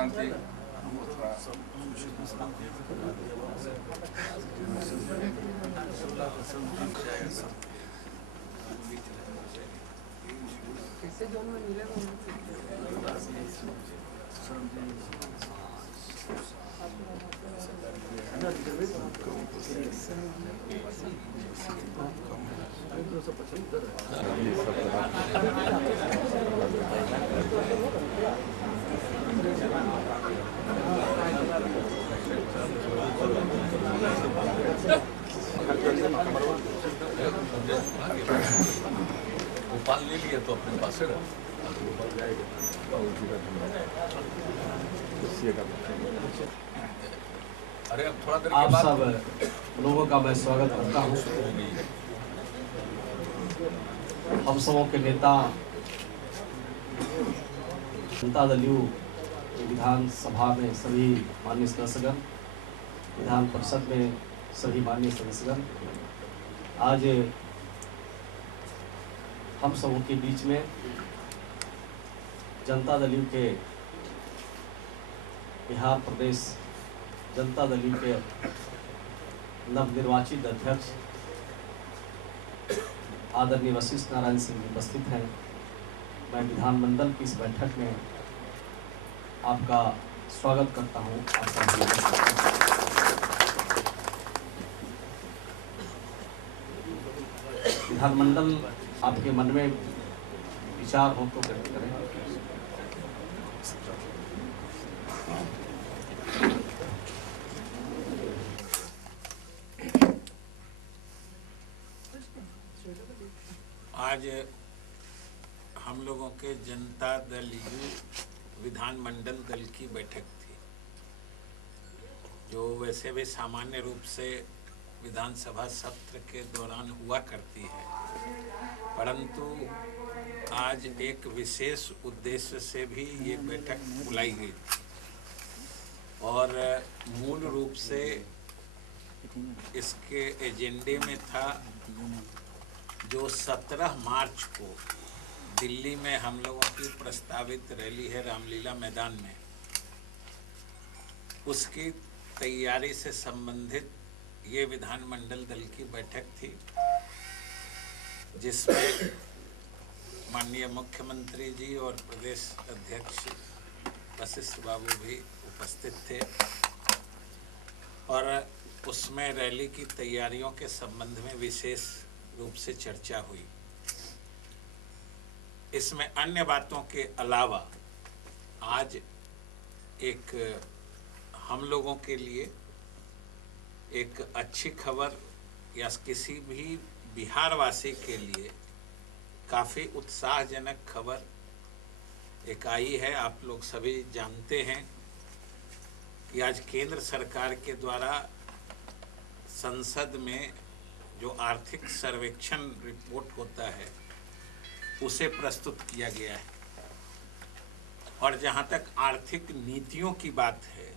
क्रांति गोपाल ले लिया तो अपने पास अरे अब थोड़ा देर आप सब लोगों का मैं स्वागत करता हूँ। हम सबों के नेता जनता दल यू विधानसभा में सभी माननीय सदस्यगण, विधान परिषद में सभी माननीय सदस्यगण, आज हम सबों के बीच में जनता दल यू के बिहार प्रदेश जनता दल यू के नवनिर्वाचित अध्यक्ष आदरणीय वशिष्ठ नारायण सिंह उपस्थित हैं। मैं विधानमंडल की इस बैठक में आपका स्वागत करता हूं। विधानमंडल आपके मन में विचार हो तो व्यक्त करें। आज हम लोगों के जनता दल यू विधानमंडल दल की बैठक थी, जो वैसे भी सामान्य रूप से विधानसभा सत्र के दौरान हुआ करती है, परंतु आज एक विशेष उद्देश्य से भी ये बैठक बुलाई गई थी और मूल रूप से इसके एजेंडे में था जो 17 मार्च को दिल्ली में हम लोगों की प्रस्तावित रैली है रामलीला मैदान में, उसकी तैयारी से संबंधित ये विधानमंडल दल की बैठक थी, जिसमें माननीय मुख्यमंत्री जी और प्रदेश अध्यक्ष वशिष्ठ बाबू भी उपस्थित थे और उसमें रैली की तैयारियों के संबंध में विशेष रूप से चर्चा हुई। इसमें अन्य बातों के अलावा आज एक हम लोगों के लिए एक अच्छी खबर या किसी भी बिहारवासी के लिए काफ़ी उत्साहजनक खबर एक आई है। आप लोग सभी जानते हैं कि आज केंद्र सरकार के द्वारा संसद में जो आर्थिक सर्वेक्षण रिपोर्ट होता है उसे प्रस्तुत किया गया है और जहां तक आर्थिक नीतियों की बात है,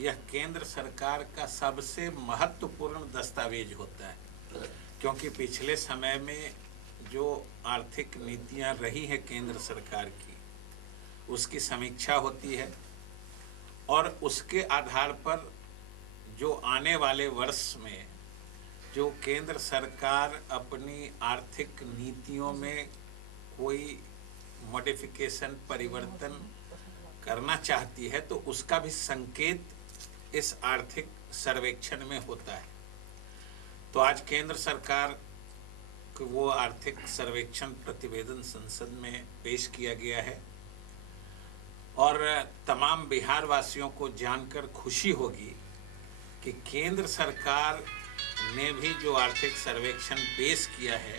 यह केंद्र सरकार का सबसे महत्वपूर्ण दस्तावेज होता है, क्योंकि पिछले समय में जो आर्थिक नीतियां रही हैं केंद्र सरकार की, उसकी समीक्षा होती है और उसके आधार पर जो आने वाले वर्ष में जो केंद्र सरकार अपनी आर्थिक नीतियों में कोई मॉडिफिकेशन परिवर्तन करना चाहती है तो उसका भी संकेत इस आर्थिक सर्वेक्षण में होता है। तो आज केंद्र सरकार को वो आर्थिक सर्वेक्षण प्रतिवेदन संसद में पेश किया गया है और तमाम बिहार वासियों को जानकर खुशी होगी कि केंद्र सरकार ने भी जो आर्थिक सर्वेक्षण पेश किया है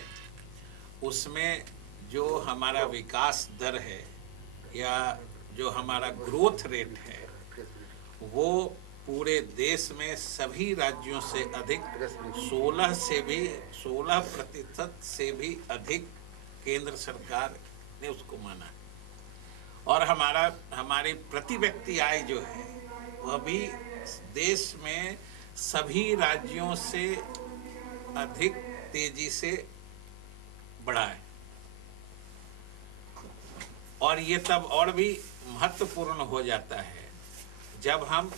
उसमें जो हमारा विकास दर है या जो हमारा ग्रोथ रेट है वो पूरे देश में सभी राज्यों से अधिक 16% से भी अधिक केंद्र सरकार ने उसको माना है और हमारी प्रति व्यक्ति आय जो है वह भी देश में सभी राज्यों से अधिक तेजी से बढ़ा है और ये तब और भी महत्वपूर्ण हो जाता है जब हम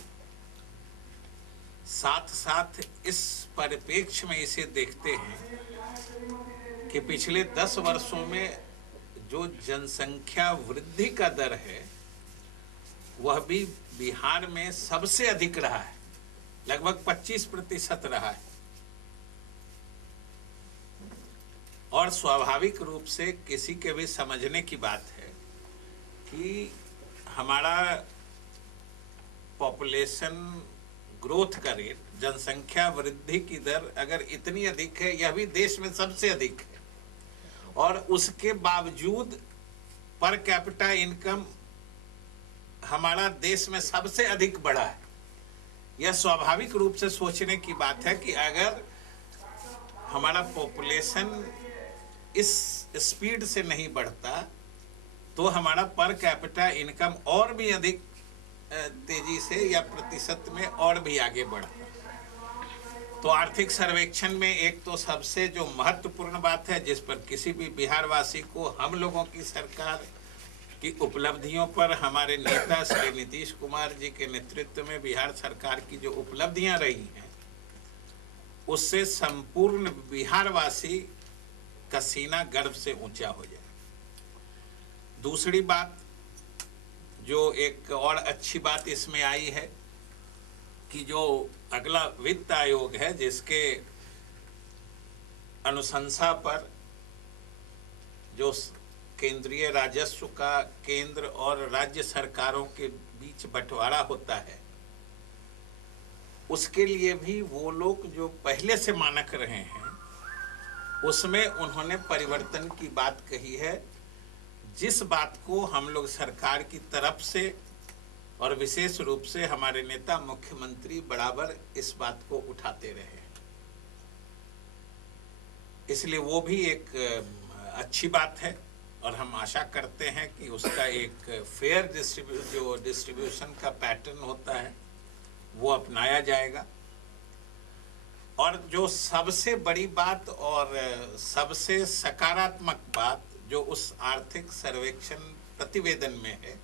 साथ साथ इस परिप्रेक्ष्य में इसे देखते हैं कि पिछले 10 वर्षों में जो जनसंख्या वृद्धि का दर है वह भी बिहार में सबसे अधिक रहा है, लगभग 25% रहा है। और स्वाभाविक रूप से किसी के भी समझने की बात है कि हमारा पॉपुलेशन ग्रोथ का रेट, जनसंख्या वृद्धि की दर अगर इतनी अधिक है, यह भी देश में सबसे अधिक है, और उसके बावजूद पर कैपिटा इनकम हमारा देश में सबसे अधिक बढ़ा है। यह स्वाभाविक रूप से सोचने की बात है कि अगर हमारा पॉपुलेशन इस स्पीड से नहीं बढ़ता तो हमारा पर कैपिटा इनकम और भी अधिक तेजी से या प्रतिशत में और भी आगे बढ़ता। तो आर्थिक सर्वेक्षण में एक तो सबसे जो महत्वपूर्ण बात है जिस पर किसी भी बिहारवासी को हम लोगों की सरकार की उपलब्धियों पर, हमारे नेता श्री नीतीश कुमार जी के नेतृत्व में बिहार सरकार की जो उपलब्धियां रही हैं उससे संपूर्ण बिहारवासी का सीना गर्व से ऊंचा हो जाए। दूसरी बात जो एक और अच्छी बात इसमें आई है कि जो अगला वित्त आयोग है जिसके अनुशंसा पर जो केंद्रीय राजस्व का केंद्र और राज्य सरकारों के बीच बंटवारा होता है, उसके लिए भी वो लोग जो पहले से मानक रहे हैं उसमें उन्होंने परिवर्तन की बात कही है, जिस बात को हम लोग सरकार की तरफ से और विशेष रूप से हमारे नेता मुख्यमंत्री बराबर इस बात को उठाते रहे। इसलिए वो भी एक अच्छी बात है और हम आशा करते हैं कि उसका एक फेयर डिस्ट्रीब्यूशन का पैटर्न होता है वो अपनाया जाएगा। और जो सबसे बड़ी बात और सबसे सकारात्मक बात जो उस आर्थिक सर्वेक्षण प्रतिवेदन में है,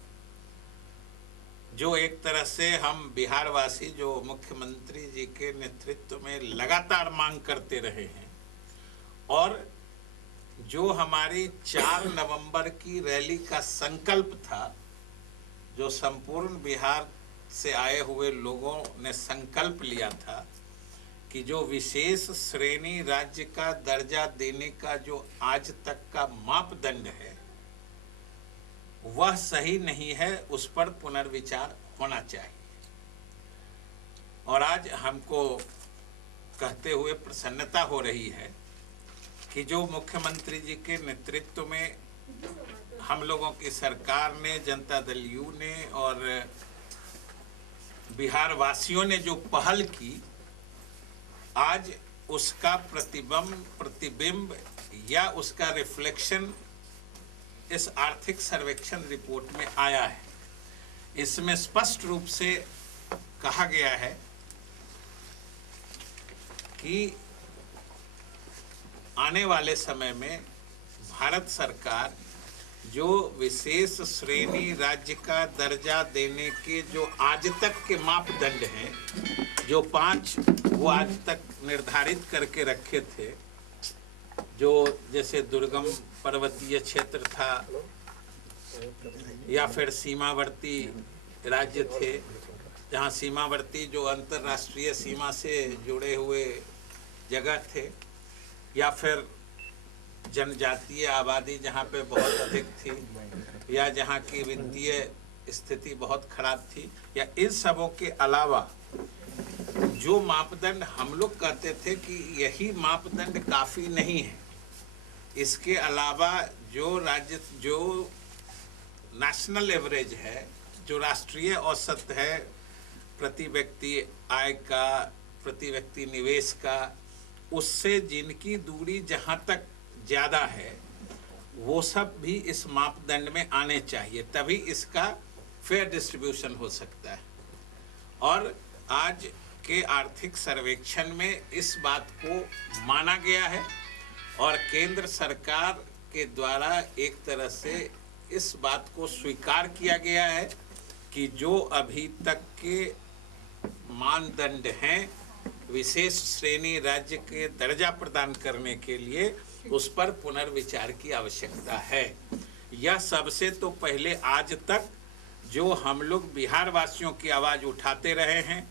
जो एक तरह से हम बिहारवासी जो मुख्यमंत्री जी के नेतृत्व में लगातार मांग करते रहे हैं, और जो हमारी 4 नवंबर की रैली का संकल्प था, जो संपूर्ण बिहार से आए हुए लोगों ने संकल्प लिया था कि जो विशेष श्रेणी राज्य का दर्जा देने का जो आज तक का मापदंड है वह सही नहीं है, उस पर पुनर्विचार होना चाहिए। और आज हमको कहते हुए प्रसन्नता हो रही है कि जो मुख्यमंत्री जी के नेतृत्व में हम लोगों की सरकार ने, जनता दल यू ने और बिहार वासियों ने जो पहल की, आज उसका प्रतिबिंब या उसका रिफ्लेक्शन इस आर्थिक सर्वेक्षण रिपोर्ट में आया है। इसमें स्पष्ट रूप से कहा गया है कि आने वाले समय में भारत सरकार जो विशेष श्रेणी राज्य का दर्जा देने के जो आज तक के मापदंड हैं, जो 5 वो आज तक निर्धारित करके रखे थे, जो जैसे दुर्गम पर्वतीय क्षेत्र था या फिर सीमावर्ती राज्य थे, जहाँ सीमावर्ती जो अंतर्राष्ट्रीय सीमा से जुड़े हुए जगह थे, या फिर जनजातीय आबादी जहाँ पे बहुत अधिक थी, या जहाँ की वित्तीय स्थिति बहुत खराब थी, या इन सबों के अलावा जो मापदंड हम लोग कहते थे कि यही मापदंड काफ़ी नहीं है, इसके अलावा जो नेशनल एवरेज है, जो राष्ट्रीय औसत है प्रति व्यक्ति आय का, प्रति व्यक्ति निवेश का, उससे जिनकी दूरी जहाँ तक ज़्यादा है वो सब भी इस मापदंड में आने चाहिए, तभी इसका फेयर डिस्ट्रीब्यूशन हो सकता है। और आज के आर्थिक सर्वेक्षण में इस बात को माना गया है और केंद्र सरकार के द्वारा एक तरह से इस बात को स्वीकार किया गया है कि जो अभी तक के मानदंड हैं विशेष श्रेणी राज्य के दर्जा प्रदान करने के लिए, उस पर पुनर्विचार की आवश्यकता है। यह सबसे तो पहले आज तक जो हम लोग बिहार वासियों की आवाज़ उठाते रहे हैं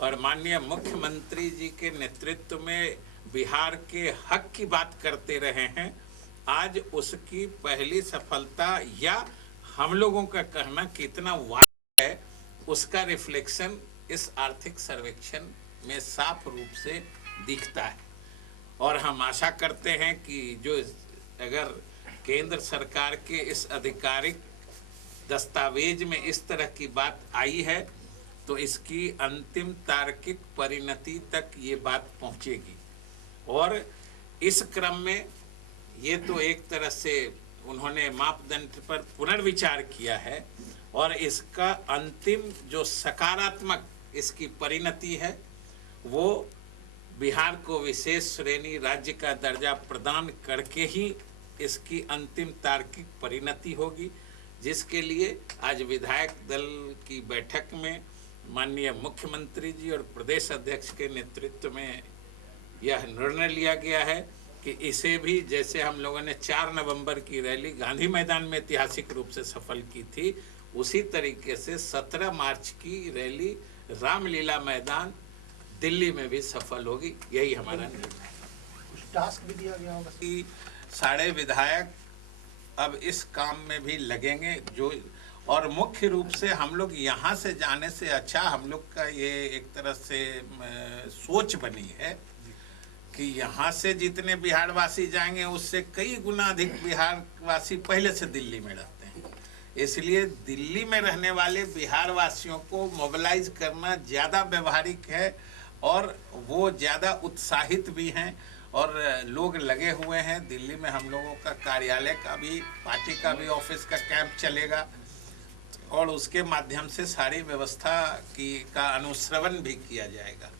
और माननीय मुख्यमंत्री जी के नेतृत्व में बिहार के हक की बात करते रहे हैं, आज उसकी पहली सफलता या हम लोगों का कहना कितना वाजिब है, उसका रिफ्लेक्शन इस आर्थिक सर्वेक्षण में साफ रूप से दिखता है। और हम आशा करते हैं कि जो अगर केंद्र सरकार के इस आधिकारिक दस्तावेज में इस तरह की बात आई है तो इसकी अंतिम तार्किक परिणति तक ये बात पहुंचेगी। और इस क्रम में ये तो एक तरह से उन्होंने मापदंड पर पुनर्विचार किया है और इसका अंतिम जो सकारात्मक इसकी परिणति है वो बिहार को विशेष श्रेणी राज्य का दर्जा प्रदान करके ही इसकी अंतिम तार्किक परिणति होगी, जिसके लिए आज विधायक दल की बैठक में माननीय मुख्यमंत्री जी और प्रदेश अध्यक्ष के नेतृत्व में यह निर्णय लिया गया है कि इसे भी, जैसे हम लोगों ने 4 नवंबर की रैली गांधी मैदान में ऐतिहासिक रूप से सफल की थी, उसी तरीके से 17 मार्च की रैली रामलीला मैदान दिल्ली में भी सफल होगी। यही हमारा निर्णय है। कुछ टास्क भी दिया गया होगा कि सारे विधायक अब इस काम में भी लगेंगे, जो और मुख्य रूप से हम लोग यहाँ से जाने से अच्छा हम लोग का ये एक तरह से सोच बनी है कि यहाँ से जितने बिहारवासी जाएंगे उससे कई गुना अधिक बिहारवासी पहले से दिल्ली में रहते हैं, इसलिए दिल्ली में रहने वाले बिहारवासियों को मोबिलाइज करना ज़्यादा व्यवहारिक है और वो ज़्यादा उत्साहित भी हैं और लोग लगे हुए हैं। दिल्ली में हम लोगों का कार्यालय का भी, पार्टी का भी ऑफिस का कैंप चलेगा और उसके माध्यम से सारी व्यवस्था का अनुश्रवण भी किया जाएगा।